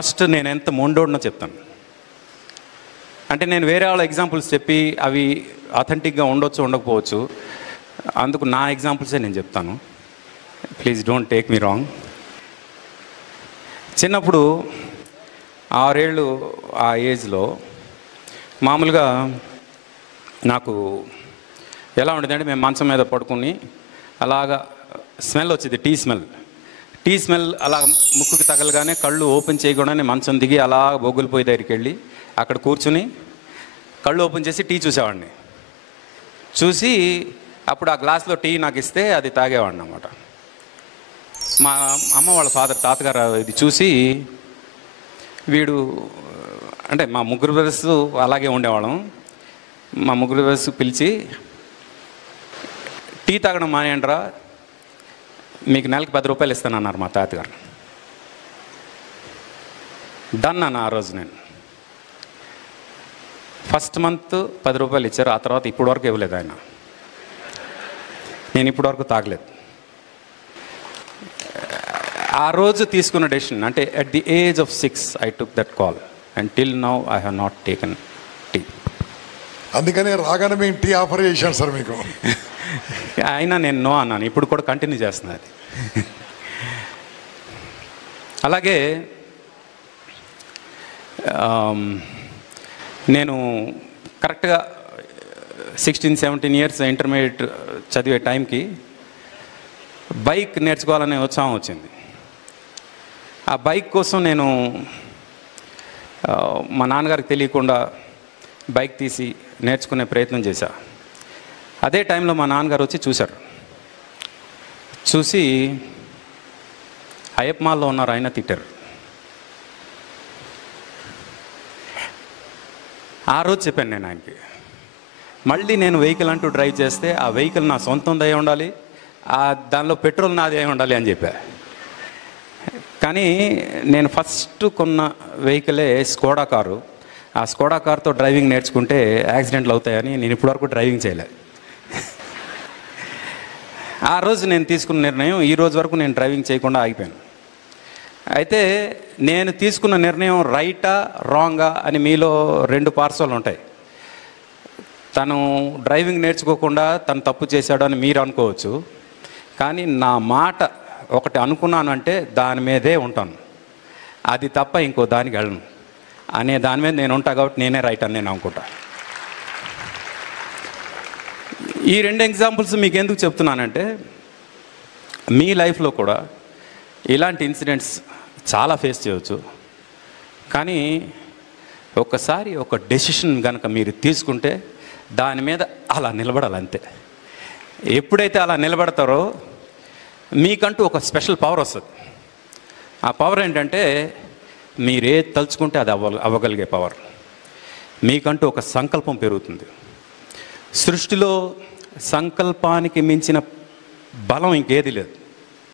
First నేను ఎంత మొండోడినో చెప్తాను. అంటే నేను వేరే వాళ్ళ ఎగ్జాంపుల్స్ చెప్పి అవి అథెంటిక్గా ఉండొచ్చు ఉండకపోవచ్చు, అందుకు నా ఎగ్జాంపుల్సే నేను చెప్తాను. Please don't take me wrong. చిన్నప్పుడు 6 ఏళ్ళు ఆ ఏజ్లో మామూలుగా నాకు ఎలా ఉండేదంటే, మేము మంచం మీద పడుకుని అలాగా స్మెల్ వచ్చేది, టీ స్మెల్ అలా ముక్కుకి తగలగానే కళ్ళు ఓపెన్ చేయకుండానే మంచం దిగి అలా బొగ్గులు పోయి దగ్గరికి వెళ్ళి అక్కడ కూర్చుని కళ్ళు ఓపెన్ చేసి టీ చూసేవాడిని. చూసి అప్పుడు ఆ గ్లాస్లో టీ నాకు ఇస్తే అది తాగేవాడిని అన్నమాట. మా అమ్మ వాళ్ళ తాతగారు ఇది చూసి, వీడు అంటే మా ముగ్గురు బ్రదర్స్ అలాగే ఉండేవాళ్ళం, మా ముగ్గురు బ్రదర్స్ పిలిచి, టీ తాగడం మానేయండిరా, మీకు నెలకు 10 రూపాయలు ఇస్తానన్నారు మా తాతగారు. డన్ అన్న. ఆ రోజు నేను ఫస్ట్ మంత్ 10 రూపాయలు ఇచ్చారు, ఆ తర్వాత ఇప్పటి వరకు ఇవ్వలేదు ఆయన. నేను ఇప్పటి వరకు తాగలేదు. ఆ రోజు తీసుకున్న డెసిషన్ అంటే at the age of 6 I took that call and till now I have not taken tea. అందుకనే రాగానే మేము టీ ఆఫర్ చేశాను సార్ మీకు. అయినా నేను నో అన్నాను, ఇప్పుడు కూడా కంటిన్యూ చేస్తున్నా అది. అలాగే నేను కరెక్ట్గా 16-17 ఇయర్స్ ఇంటర్మీడియట్ చదివే టైంకి బైక్ నేర్చుకోవాలనే ఉత్సాహం వచ్చింది. ఆ బైక్ కోసం నేను మా నాన్నగారికి తెలియకుండా బైక్ తీసి నేర్చుకునే ప్రయత్నం చేశా. అదే టైంలో మా నాన్నగారు వచ్చి చూశారు. చూసి అయ్యప్ప మాల్లో ఉన్నారు, ఆయన తిట్టారు. ఆ రోజు చెప్పాను నేను ఆయనకి, మళ్ళీ నేను వెహికల్ అంటూ డ్రైవ్ చేస్తే ఆ వెహికల్ నా సొంతంది అయి ఉండాలి, దానిలో పెట్రోల్ నాది అయి ఉండాలి అని చెప్పా. కానీ నేను ఫస్ట్ కొన్న వెహికలే స్కోడా కారు. ఆ స్కోడా కార్తో డ్రైవింగ్ నేర్చుకుంటే యాక్సిడెంట్లు అవుతాయని నేను ఇప్పటివరకు డ్రైవింగ్ చేయలేదు. ఆ రోజు నేను తీసుకున్న నిర్ణయం, ఈ రోజు వరకు నేను డ్రైవింగ్ చేయకుండా ఆగిపోయాను. అయితే నేను తీసుకున్న నిర్ణయం రైటా రాంగా అని మీలో 2 పార్శ్వాలు ఉంటాయి. తను డ్రైవింగ్ నేర్చుకోకుండా తను తప్పు చేశాడు అని మీరు అనుకోవచ్చు, కానీ నా మాట ఒకటి అనుకున్నానంటే దాని మీదే ఉంటాను, అది తప్ప ఇంకో దానికి వెళ్ళను అనే దాని మీద నేను ఉంటాను. కాబట్టి నేనే రైట్ అని నేను అనుకుంటా. ఈ 2 ఎగ్జాంపుల్స్ మీకు ఎందుకు చెప్తున్నానంటే, మీ లైఫ్లో కూడా ఇలాంటి ఇన్సిడెంట్స్ చాలా ఫేస్ చేయవచ్చు. కానీ ఒక్కసారి ఒక డెసిషన్ కనుక మీరు తీసుకుంటే దాని మీద అలా నిలబడాలి అంతే. ఎప్పుడైతే అలా నిలబడతారో మీకంటూ ఒక స్పెషల్ పవర్ వస్తుంది. ఆ పవర్ ఏంటంటే, మీరే తలుచుకుంటే అది అవ్వగలిగే పవర్. మీకంటూ ఒక సంకల్పం పెరుగుతుంది. సృష్టిలో సంకల్పానికి మించిన బలం ఇంకేది లేదు.